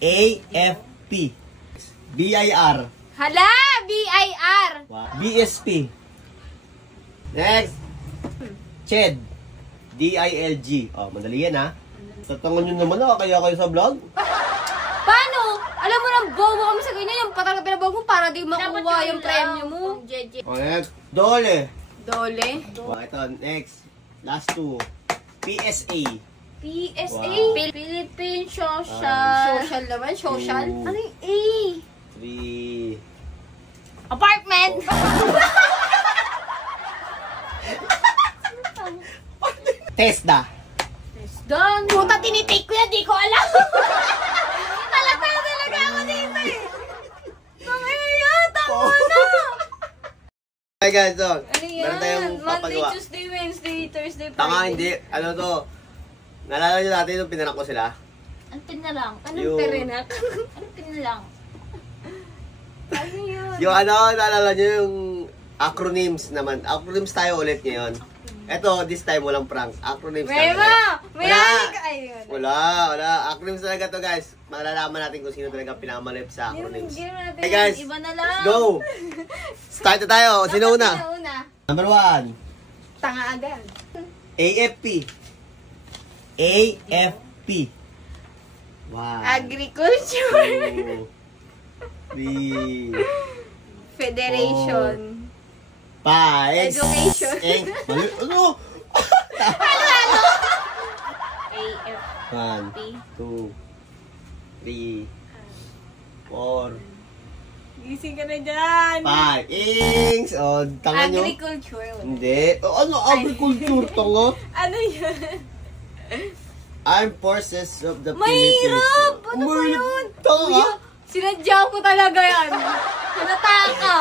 AFP. BIR. Hala! BIR. BSP. Next. CHED. DILG. Oh, madali yan ha. Tatangan nyo naman ha, kaya kayo sa vlog. Paano? Alam mo nang bobo kami sa ganyan. Yung patang pinabog mo para di makuha yung premyo mo. Oh, next. Dole. Dole. Ito, next. Last two. PSA. PSA. Wow. Philippine Social. Social naman? Social? Two. Ano yung A? 3. Apartment. TESDA. Done. Puta, tinitake ko yan. Di ko alam. Halata talaga ako dito eh. Tangina, tama na. Hi guys, so, Ano yan? meron tayong Monday, papagawa. Tuesday, Wednesday, Thursday, Friday. Tanga, hindi. Ano to? Naalala nyo natin nung pinanak ko sila? Ang pinalang. Anong perinak? Anong pinalang? Ano yun? Yung ano, naalala nyo yung acronyms naman. Acronyms tayo ulit ngayon. Eto, this time walang prank. Acronyms Mema! talaga. Mayanig ka! Ayun. Wala. Acronyms talaga to guys. Malalaman natin kung sino talaga pinamalip sa acronyms. Hey guys, Iba na let's lang. go! Start na tayo. Sino una? Una. Number 1. Tanga agad. AFP. AFP. Wow. Agriculture. 3. Federation. 5. Education. Ano? AF. 1, 2, 3, 4, Gising ka na dyan. 5. Ings! O, tanga nyo. Agriculture. Hindi. Ano? Agriculture, tanga? Ano yun? Armed Forces of the Mahirap! Philippines. Ano ba yun? Tanga? Sinadya ko talaga yan. Halata ka.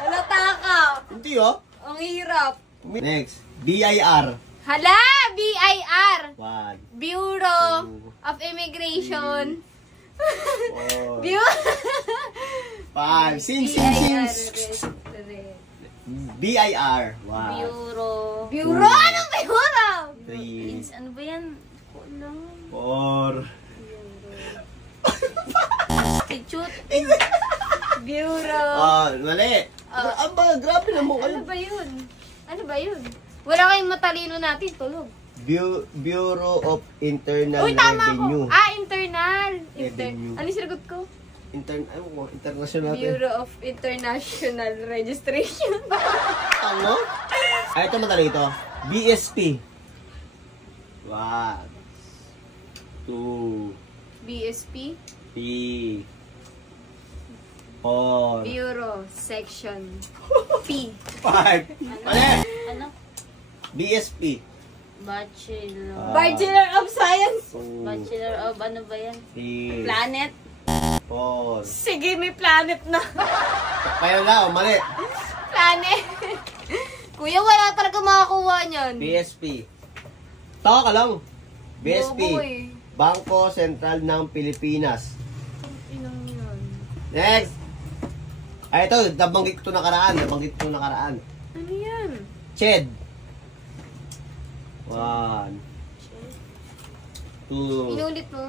Halata ka. Hindi ah. Ang hirap. Next. BIR. Hala! BIR. 1, Bureau 2, of Immigration. 4, Bureau. 5. Sing. BIR. 1, Bureau. Bureau? Anong bureau? 3, Ano ba yan? Kulang. 4. Institute. Bureau. Mali. Grabe naman kayo. Ano ba yun? Ano ba yun? Wala kayong matalino natin. Tulog. Bureau of Internal Uy, tama Revenue. ko. Internal. Revenue. Ano yung sinagot ko? International. Bureau of International Registration. Ano? Ay, ito madali ito. BSP. 1, 2, BSP. 3, 4, Bureau. Section. P. 5. Mali! Ano? BSP. Bachelor. Bachelor of Science. 2, Bachelor of ano ba yan? 3, Planet. 4. Sige, may planet na. Kaya na, mali. Planet. Kuya, wala talaga makakuha niyan. BSP. Taka ka lang. BSP. Bobo eh. Bangko Sentral ng Pilipinas. Inang yun. Next. Ay, ito. Nabanggit ko nakaraan. Ano yan? CHED. 1, 2, Inulit mo?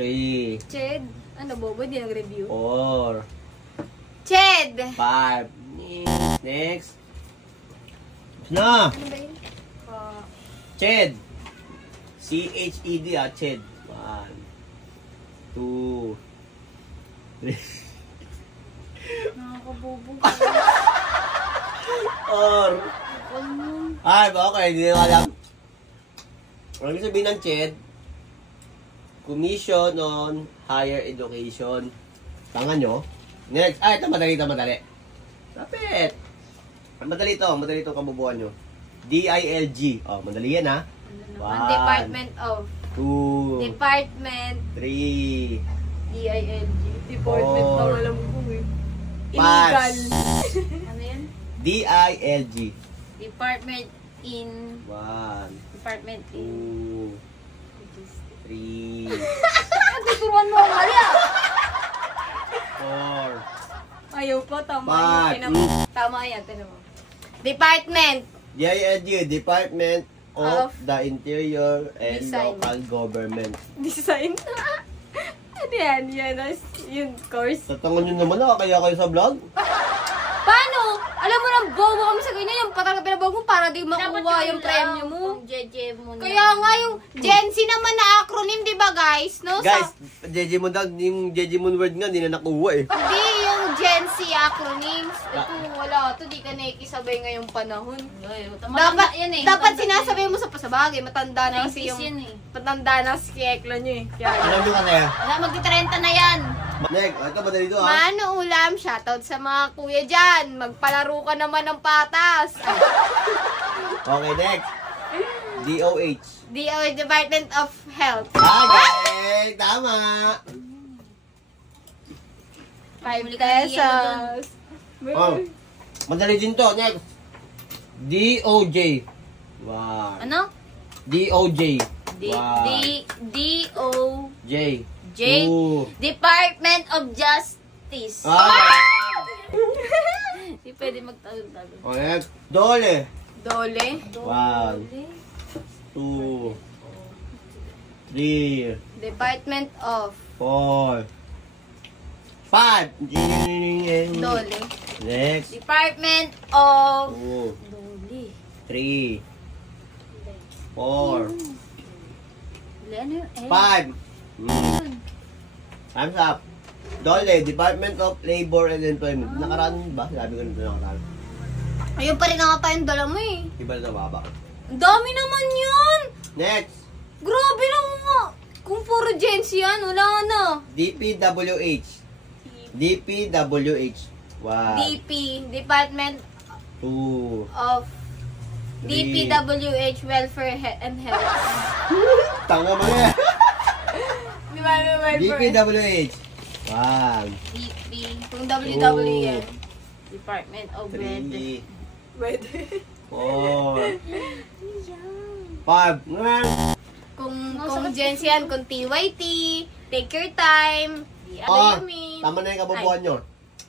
3, Ched? Ano, bobo? Di nag-review. 4, Ched! 5. Next. Na. Ano ba yun? CHED. CHED CHED. 1, 2, 3, Nakakabobo. 4. Ay, okay. Hindi ko alam. Ang ibig sabihin ng CHED, Commission on Higher Education. Tanga nyo. Next. Ito madali. Lapit. Madali ito kabubuan nyo. DILG. Oh, madali yan ha. Department of. 2, Department. 3, DILG. Department Four. lang alam ko eh. Pass. Illegal. Ano yan? DILG. Department in... 1, Department in... 2, 3, Tuturuan mo ang mali ah. 4, Ayaw pa, tama Five. yan. Tama yan, tinan mo. Department. DILG, Department of Of the Interior and Design. Local Government. Design. Yan, yung course. Tatangan nyo naman kaya kayo sa vlog. Paano? Alam mo lang, bobo kami sa ganyan. Yung patang pinabog mo para di makuha yung premyo mo. Kung jeje mo na. Kaya nga yung Gen Z naman na acronym, di ba guys? No? Guys, Jejimon daw, yung Jejimon word nga, hindi na nakuha eh. Hindi yung Gen Z acronyms. Ito, wala. Ito, di ka nakikisabay ngayong panahon. Ay, Dapat, yan eh. dapat sinasabay mo sa pasabagay. Matanda na kasi 90s yung... yan eh. Matanda na si Ekla nyo eh. Kaya, Alam nyo kasi. Wala, magti-30 na yan. Nek, ito madali to ha. Mano ulam, shoutout sa mga kuya dyan. Magpalaro ka naman ng patas. Okay, next. DOH. DOH, Department of Health. Okay, tama. 5 Bumili ka ng pesos. Oh, madali din to. Next. DOJ. Wow. Ano? DOJ. Wow. D-O... J. J. Ooh. Department of Justice. Ah! Hindi pwede magtalon-talon. Okay, Dole. Dole. 1, 2, 3, Department of 4, 5. Dole. Next. Department of... 2, Dole. 3, 4, Ano yun? 5. Time's up. Dole, Department of Labor and Employment. Nakaraan ba? Sabi ko nito nakaraan. Ayun pa rin nga tayong dala mo eh. Iba na baba. Ang dami naman yun! Next. Grabe lang nga. Kung puro Gen Z yan, wala na. DPWH. DPWH. 1, DP, Department 2, of 3. DPWH, Welfare and Health. Tanga mo yan. Department of Welfare. DPWH. 1, DP. Kung WWE yan. Department of 3, Weather. 4, 5. Kung Gen Z yan, kung TYT, take your time. Ano you mean? Tama na yung kabubuhan nyo.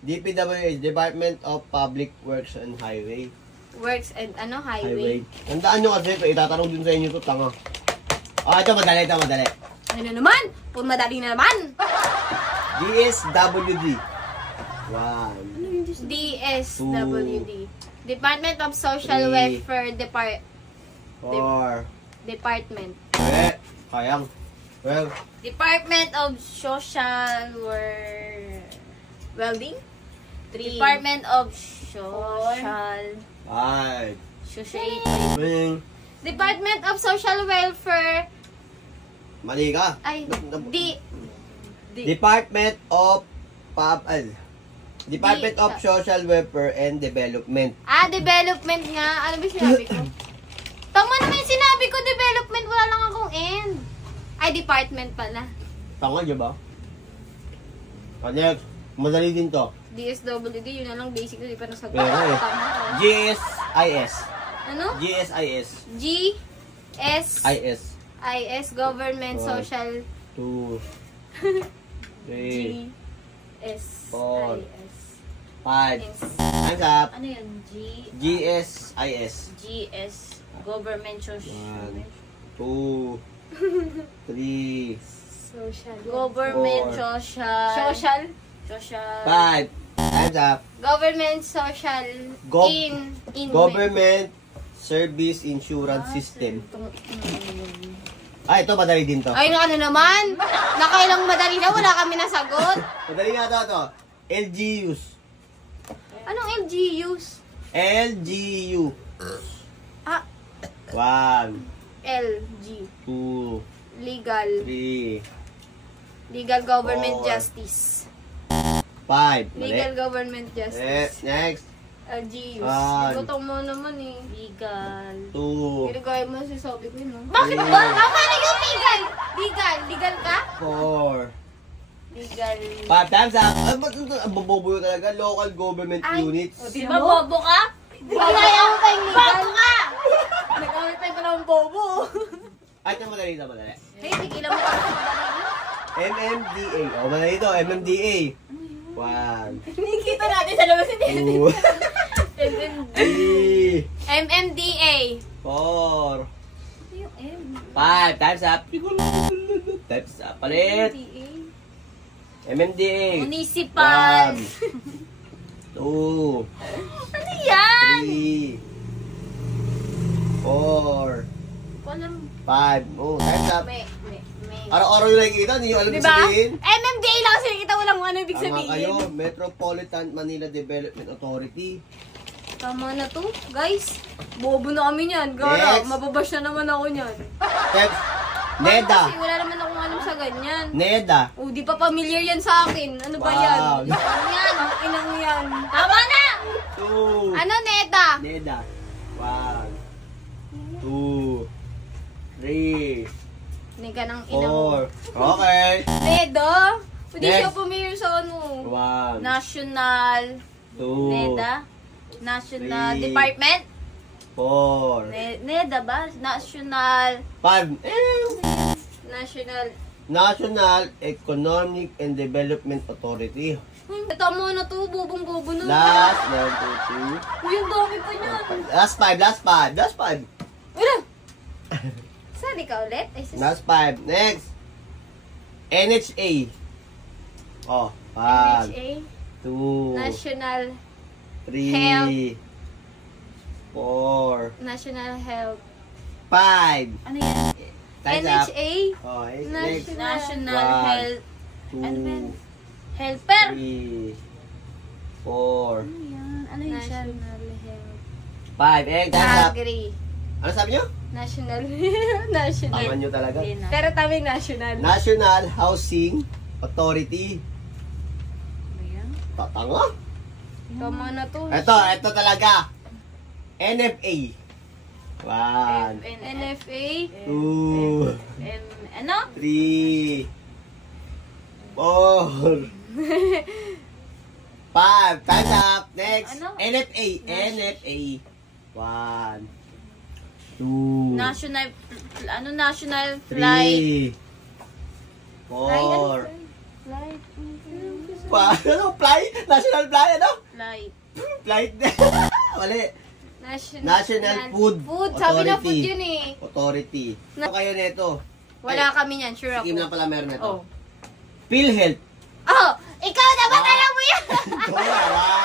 DPWH, Department of Public Works and Highway. Works and highway. Tandaan nyo kasi, itatanong din sa inyo ito, tanga. Ito madali. Ano na naman? Puro madali na naman. DSWD. 1, DSWD. Department of Social 3. Welfare 4. Department. Kayang. Well, Department of Social Welding? 3. Department of Social 5. Society. Department of Social Welfare. Mali ka. Ay, Department of Department of Social Welfare and Development. Development nga. Ano ba sinabi ko? Tama naman yung sinabi ko, development. Wala lang akong end. Ay, department pala. Tanga, di ba? Next. Madali din to. DSWD, yun na lang basic ko. Di pa nasagot. Pero eh. Tama ko. GSIS. Ano? GSIS. GSIS. IS. Government Oh. Social 2, 3, GSIS. 4, 5. Time's up. Ano yun? GSIS. GS. Government Social. 1, 2, 3, Social. Government 4. Social. Social. 5. Time's up. Government Social in Government Service Insurance System. Ito madali din to. Ay, ano naman? Nakailang madali na, wala kami nasagot. Madali nga to. LGUs. Anong LGUs? LGU. Ah, 1, LG. 2, Legal. 3, Legal Government 4. Justice. 5. Legal Government Justice. Next. LGUs. One. Igutom mo naman eh. Legal. 2, Pinagaya mo si sabi ko yun. Bakit ba? Tama na yung legal. Legal. Legal ka? 4, Legal. 5. Time's up. Ang bobobo talaga. Local government Ay. units. Di ba bobo ka? Ginaya mo pa yung legal. Bobo ka! Nag-awit tayo pa ng bobo. Ito madali. Hey, tigilan mo pa sa madali mo. MMDA. Madali to. MMDA. 1, Nakikita natin sa labas hindi. 2, 3, MMDA. 4, Yung M. 5. Time's up. Time's up. Palit. MDA. MMDA. Municipal. 1, 2, Ano yan? 3, 4, Walang... 5. Oh, time's up. May. Araw-araw yung nakikita, hindi nyo alam ibig Diba? sabihin. MMDA lang kasi nakita mo lang kung ano ibig Tama sabihin. kayo, Metropolitan Manila Development Authority. Tama na to, guys. Bobo na kami niyan. Gara, Next. mababash na naman ako niyan. Next, NEDA. Kasi wala naman akong alam sa ganyan. NEDA. Oh, di pa familiar yan sa akin. Ano ba yan? Wow. Ano yan? Ang inang yan. Tama na! 2. Ano, Neta? NEDA. 1, 2, 3, Nika ng ina mo. 4. Okay. NEDA? Pwede Next. siya familiar sa ano. 1, National. 2, NEDA? National Three. Department? 4, NEDA ba? National. 5. National. National Economic and Development Authority. Tama na to. Bobong-bobo na. Last, 1, 2, 3. Uy, ang dami pa niyan. Last 5. Wala. Sali ka ulit? Ay, Last 5. Next. NHA. Oh, 1, NHA? 2, National 3, 4, National Health. 5. Ano yan? Time's up. NHA? Oh, next. National One. Health. 2, Ano ba yan? Helper? 3, 4, Ano yan? Ano yun siya? National Health. 5. Time's up. Agree. Ano sabi nyo? National. National. Tama nyo talaga. Pero tama yung national. National Housing Authority. Tatanga. Tama na to. Ito talaga. NFA. 1, NFA? 2, Ano? 3, 4, 5. Time's up. Next. Ano? NFA. NFA. 1, 2, National. Ano? National Flight. 3, 4, Flight. ano? Fly? National Fly? Ano? Flight. Flight. Mali. National Food Sabi na Authority. food yun eh. Authority. Ano kayo nito? Wala kami niyan. Sure Sige na ako. pala meron nito. Oh. PhilHealth. Oh, ikaw dapat alam mo yan.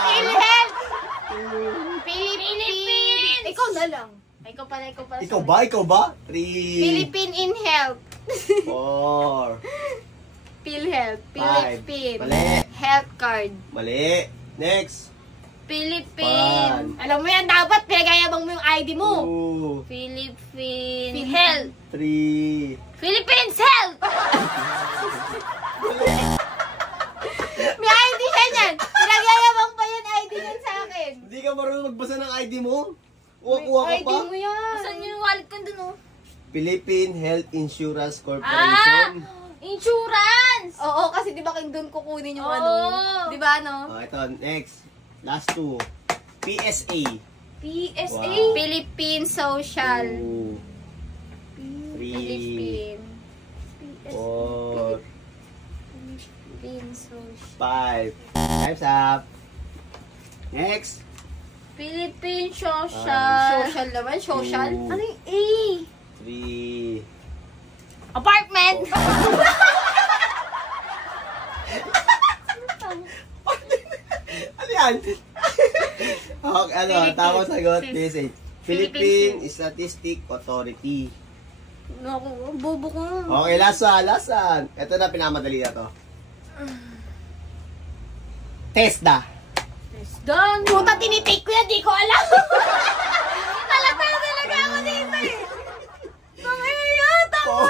PhilHealth. Philippines. Ikaw na lang. Ikaw pala. Ikaw ba? 3, Philippine in Health. 4, PhilHealth. 5. Philippine. Mali. Health card. Mali. Next. Philippine. Alam mo yan, dapat pinagayabang mo yung ID mo. 2, Philippine Health. 3. Philippines Health. May ID siya niyan. Pinagayabang pa yung ID niyan sa akin. Hindi ka marunong magbasa ng ID mo? Kuha ka ID pa? mo yan. Saan yung wallet ko dun oh? Philippine Health Insurance Corporation. Insurance! Oo, kasi di ba doon kukunin yung Oo. ano? Di ba, no? Oh, ito, next. Last 2. PSA. PSA. Wow. Philippine Social. 2, 3, Philippine. 4, Philippine Social. 5. Time's up. Next. Philippine Social. Social naman, social. Two. Ano yung A? 3. Apartment! Ano yan? Okay, ano, tamang sagot. PSA. Philippine Statistic Authority. Naku, bobo ko. Okay, last one. Ito na, pinamadali na to. TESDA. Done! Puta, tinitake ko yan, di ko alam. Halata talaga ako dito eh. Oh.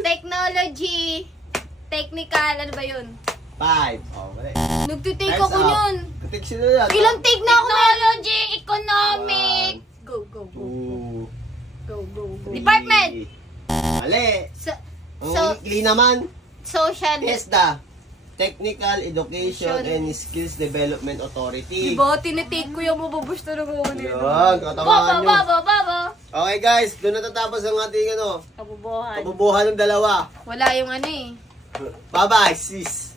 Technology. Technical, ano ba yun? 5. Oh, mali. Nagtitake Time's ako up. yun. Protection na yan. Ilang take na ako? Technology, economic. Go, go, go. 2. Go, go, go. Department. Mali. So, Ang naman. social. TESDA. Technical Education and Skills Development Authority. Diba, tinitake ko yung mababush talaga ako nito. Yan, katamaan nyo. Baba. Okay guys, doon natatapos ang ating Kabubuhan. kabubuhan ng dalawa. Wala yung ano eh. Bye-bye, sis.